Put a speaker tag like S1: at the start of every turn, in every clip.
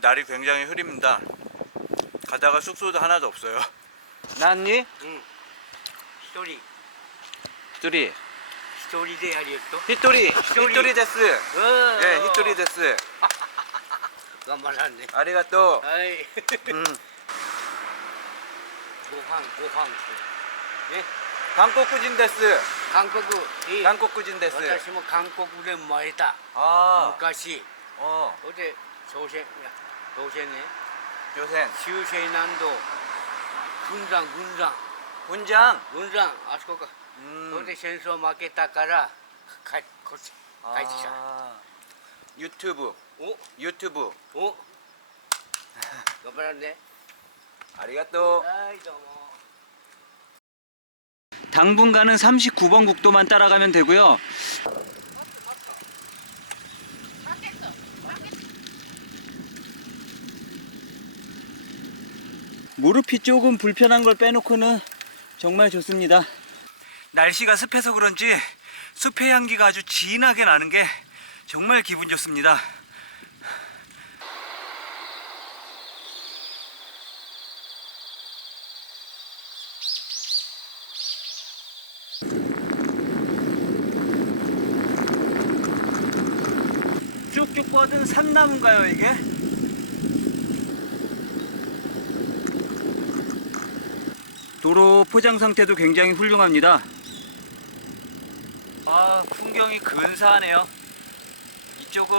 S1: 날이 굉장히 흐립니다. 가다가 숙소도 하나도 없어요. 난니?
S2: うん一人
S1: 히토리.
S2: 一人でやるよと
S1: 히토리.
S2: 히토리.
S1: 히토리 데스.
S2: うん
S1: 예, 히토리 데스.
S2: 頑張らんね
S1: 아리가또.
S2: はい
S1: 음.
S2: ご飯ご飯ね
S1: 한국인 데스.
S2: 韓国いい
S1: 한국인 데스.
S2: 私も韓国で生まれた
S1: 아.
S2: 昔
S1: 어.
S2: それ 조세 조세네 요샌 지우세 난도. 군장
S1: 군장.
S2: 군장? 군장 아스코가
S1: 음.
S2: 그때 센서 맡겠다가라. 가 거치 가이치자
S1: 아, 유튜브.
S2: 오.
S1: 유튜브.
S2: 오. 너무한데
S1: 아리가또.
S2: 아이 너무 뭐.
S3: 당분간은 39번 국도만 따라가면 되고요. 무릎이 조금 불편한 걸 빼놓고는 정말 좋습니다. 날씨가 습해서 그런지 숲의 향기가 아주 진하게 나는 게 정말 기분 좋습니다. 쭉쭉 뻗은 산나무인가요 이게? 도로 포장 상태도 굉장히 훌륭합니다. 아 풍경이 근사하네요. 이쪽은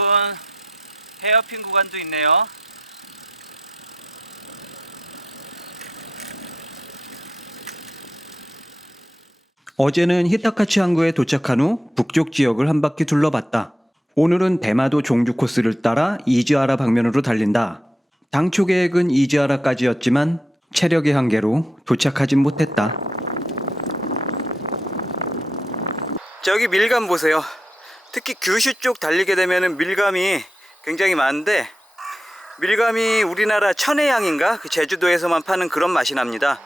S3: 헤어핀 구간도 있네요. 어제는 히타카치 항구에 도착한 후 북쪽 지역을 한 바퀴 둘러봤다. 오늘은 대마도 종주 코스를 따라 이즈하라 방면으로 달린다. 당초 계획은 이즈하라까지였지만 체력의 한계로 도착하진 못했다. 저기 밀감 보세요. 특히 규슈 쪽 달리게 되면은 밀감이 굉장히 많은데 밀감이 우리나라 천혜향인가 그 제주도에서만 파는 그런 맛이 납니다.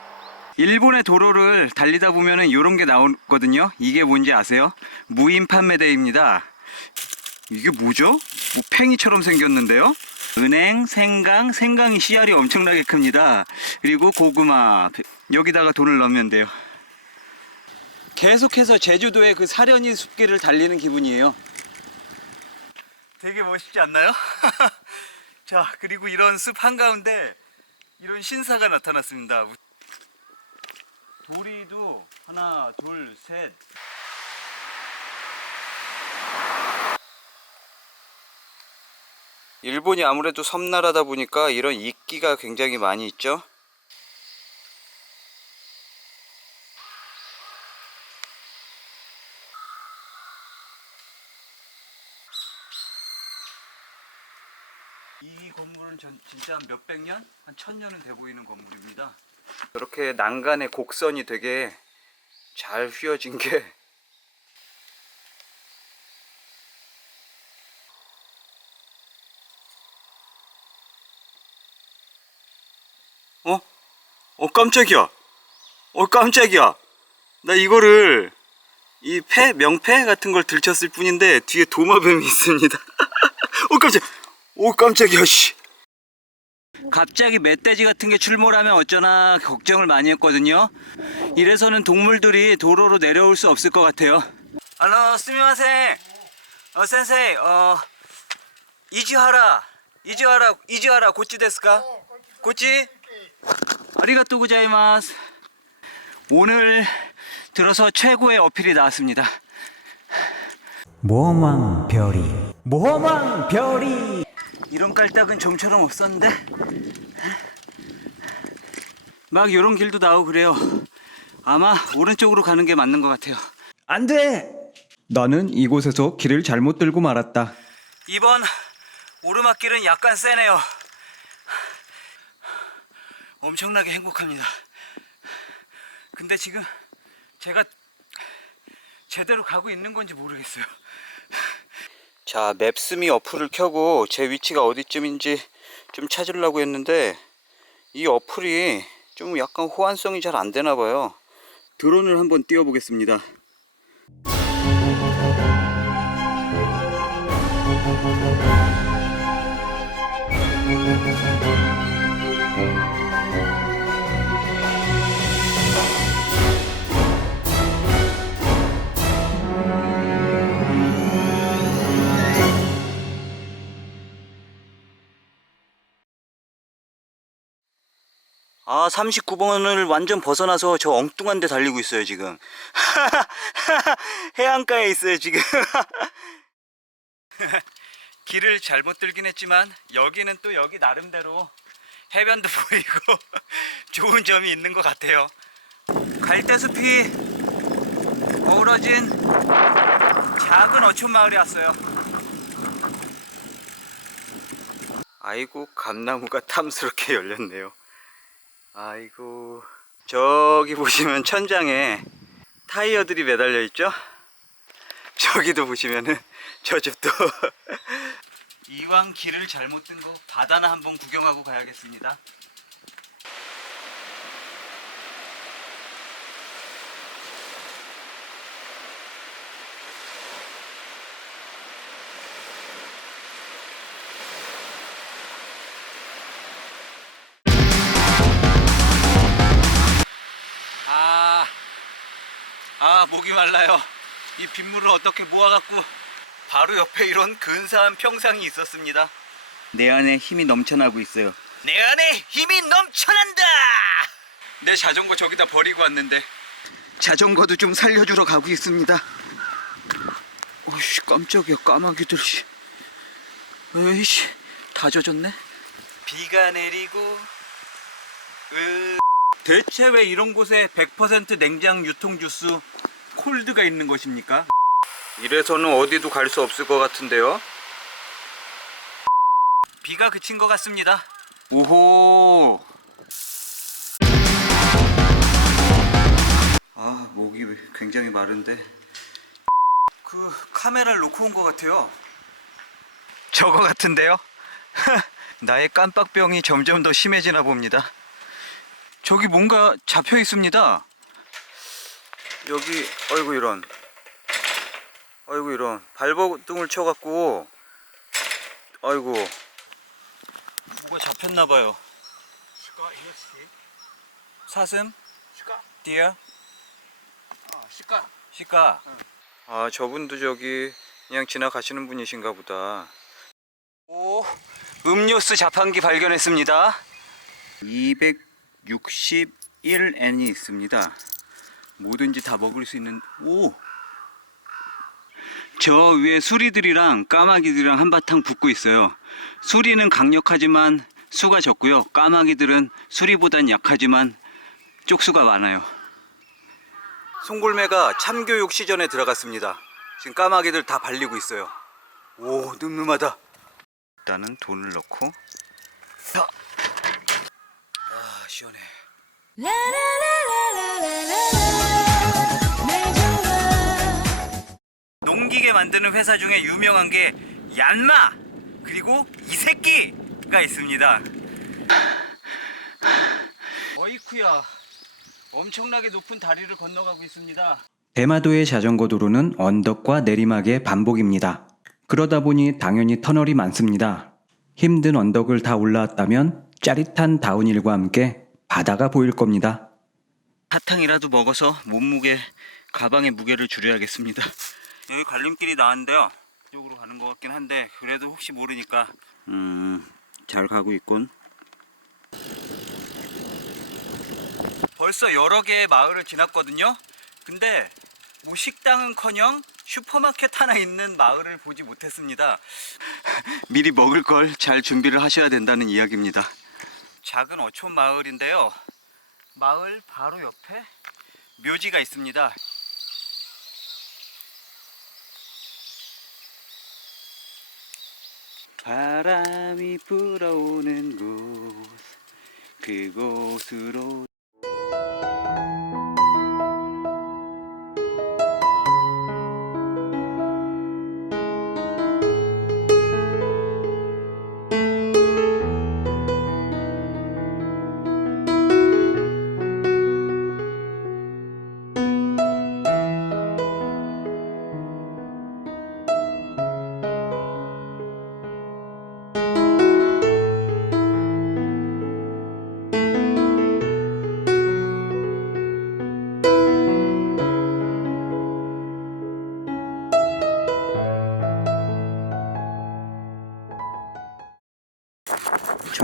S3: 일본의 도로를 달리다 보면은 이런 게 나오거든요. 이게 뭔지 아세요? 무인 판매대입니다. 이게 뭐죠? 뭐 팽이처럼 생겼는데요? 은행, 생강, 생강이 씨알이 엄청나게 큽니다. 그리고 고구마. 여기다가 돈을 넣으면 돼요. 계속해서 제주도의 그 사려니 숲길을 달리는 기분이에요. 되게 멋있지 않나요? 자, 그리고 이런 숲 한가운데 이런 신사가 나타났습니다. 도리도 하나, 둘, 셋.
S1: 일본이 아무래도 섬나라다 보니까 이런 이끼가 굉장히 많이 있죠.
S3: 이 건물은 전, 진짜 한 몇백 년? 한 천 년은 돼 보이는 건물입니다.
S1: 이렇게 난간의 곡선이 되게 잘 휘어진 게 깜짝이야. 어 깜짝이야. 나 이거를 이 패, 명패 같은 걸 들쳤을 뿐인데 뒤에 도마뱀이 있습니다. 어 깜짝. 오 깜짝이야 씨.
S3: 갑자기 멧돼지 같은 게 출몰하면 어쩌나 걱정을 많이 했거든요. 이래서는 동물들이 도로로 내려올 수 없을 것 같아요. 아노 스미마세. 어 센세이 어 이지하라 이지하라 이지하라 고치 데스까? 고치? 아리가또 고자이마스. 오늘 들어서 최고의 어필이 나왔습니다.
S4: 모험왕 별이. 모험왕 별이.
S3: 이런 깔딱은 좀처럼 없었는데? 막 이런 길도 나오고 그래요. 아마 오른쪽으로 가는 게 맞는 것 같아요.
S4: 안돼! 나는 이곳에서 길을 잘못 들고 말았다.
S3: 이번 오르막길은 약간 세네요 엄청나게 행복합니다. 근데 지금 제가 제대로 가고 있는 건지 모르겠어요.
S1: 자, 맵스미 어플을 켜고 제 위치가 어디쯤인지 좀 찾으려고 했는데 이 어플이 좀 약간 호환성이 잘 안 되나 봐요.
S3: 드론을 한번 띄워 보겠습니다 아, 39번을 완전 벗어나서 저 엉뚱한 데 달리고 있어요, 지금. 해안가에 있어요, 지금. 길을 잘못 들긴 했지만, 여기는 또 여기 나름대로 해변도 보이고 좋은 점이 있는 것 같아요. 갈대숲이 어우러진 작은 어촌 마을에 왔어요. 아이고, 감나무가 탐스럽게 열렸네요. 아이고 저기 보시면 천장에 타이어들이 매달려 있죠? 저기도 보시면은 저 집도. 이왕 길을 잘못 든 거 바다나 한번 구경하고 가야겠습니다 목이 말라요. 이 빗물을 어떻게 모아갖고 바로 옆에 이런 근사한 평상이 있었습니다. 내 안에 힘이 넘쳐나고 있어요. 내 안에 힘이 넘쳐난다. 내 자전거 저기다 버리고 왔는데 자전거도 좀 살려주러 가고 있습니다. 어이씨 깜짝이야 까마귀들 씨. 에이씨 다 젖었네. 비가 내리고 으... 대체 왜 이런 곳에 100% 냉장 유통 주스 콜드가 있는 것입니까? 이래서는 어디도 갈 수 없을 것 같은데요. 비가 그친 것 같습니다. 오호. 아 목이 굉장히 마른데. 그 카메라를 놓고 온 것 같아요. 저거 같은데요? 나의 깜빡병이 점점 더 심해지나 봅니다. 저기 뭔가 잡혀 있습니다. 여기 아이고 이런 아이고 이런 발버둥을 쳐갖고 아이고 뭐가 잡혔나 봐요.
S2: 시가 이었지.
S3: 사슴. 디어,
S2: 어, 시가.
S3: 시가. 아 저분도 저기 그냥 지나가시는 분이신가 보다. 오 음료수 자판기 발견했습니다. 261N이 있습니다. 뭐든지 다 먹을 수 있는 오. 저 위에 수리들이랑 까마귀들이랑 한바탕 붙고 있어요. 수리는 강력하지만 수가 적고요. 까마귀들은 수리보단 약하지만 쪽수가 많아요. 송골매가 참교육 시전에 들어갔습니다. 지금 까마귀들 다 발리고 있어요. 오, 늠름하다. 일단은 돈을 넣고 자. 아, 시원해. 농기계 만드는 회사 중에 유명한 게 얀마 그리고 이 새끼가 있습니다. 어이쿠야 엄청나게 높은 다리를 건너가고 있습니다.
S4: 대마도의 자전거 도로는 언덕과 내리막의 반복입니다. 그러다 보니 당연히 터널이 많습니다. 힘든 언덕을 다 올라왔다면 짜릿한 다운힐과 함께 바다가 보일 겁니다.
S3: 사탕이라도 먹어서 몸무게 가방의 무게를 줄여야겠습니다. 여기 갈림길이 나왔는데요. 이쪽으로 가는 것 같긴 한데 그래도 혹시 모르니까 음 잘 가고 있군. 벌써 여러 개의 마을을 지났거든요. 근데 뭐 식당은커녕 슈퍼마켓 하나 있는 마을을 보지 못했습니다. 미리 먹을 걸 잘 준비를 하셔야 된다는 이야기입니다. 작은 어촌 마을인데요. 마을 바로 옆에 묘지가 있습니다. 바람이 불어오는 곳 그곳으로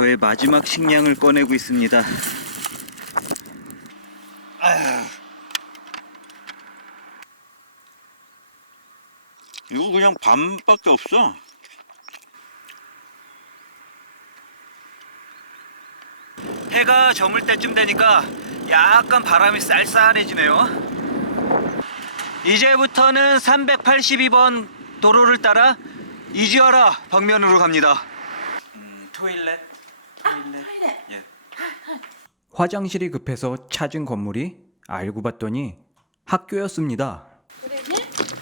S3: 저의 마지막 식량을 꺼내고 있습니다.
S1: 이거 그냥 밤밖에 없어.
S3: 해가 저물 때쯤 되니까 약간 바람이 쌀쌀해지네요. 이제부터는 382번 도로를 따라 이지하라 방면으로 갑니다. 음, 토일렛? 토일렛? 예.
S4: 화장실이 급해서 찾은 건물이 알고 봤더니 학교였습니다.
S5: これね、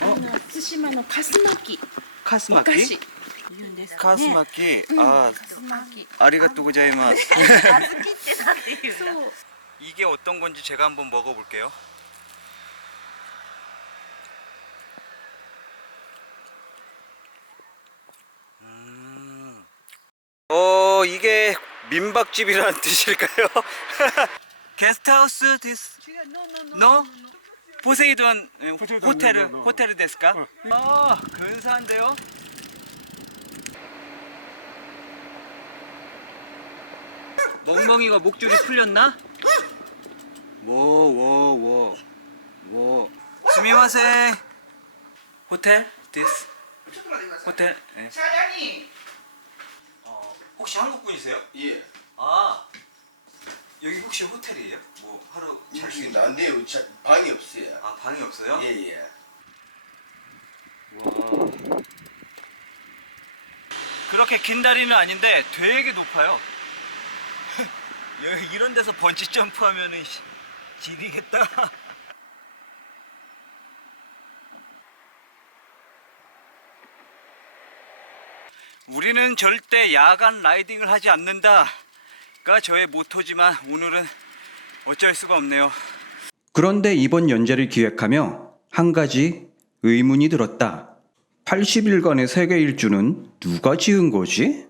S5: あの対馬のカスマキお菓子
S3: 카스마키?
S5: 言うんですね。
S3: 카스마키? 아,
S5: カスマキ。
S3: 아리가또 고자이마스.
S5: 小豆ってなんていうんだ。そう。
S3: 이게 어떤 건지 제가 한번 먹어볼게요. 음. 어 이게 민박집이라는 뜻일까요? 게스트하우스 디스 노 포세이돈 예, 호텔 호텔 데스까? 아 근사한데요? 멍멍이가 목줄이 풀렸나? 워워워 워 스미마세 호텔 디스 호텔 예. 어, 혹시 한국 분이세요?
S6: 예.
S3: 아 여기 혹시 호텔이에요? 뭐 하루 잘 수 있는
S6: 난데요. 자- 방이 없어요.
S3: 아 방이 없어요?
S6: 예, 예.
S3: 그렇게 긴 다리는 아닌데 되게 높아요. 여기 이런 데서 번지 점프하면은 씨, 지리겠다. 우리는 절대 야간 라이딩을 하지 않는다가 저의 모토지만 오늘은 어쩔 수가 없네요.
S4: 그런데 이번 연재를 기획하며 한 가지 의문이 들었다. 80일간의 세계 일주는 누가 지은 거지?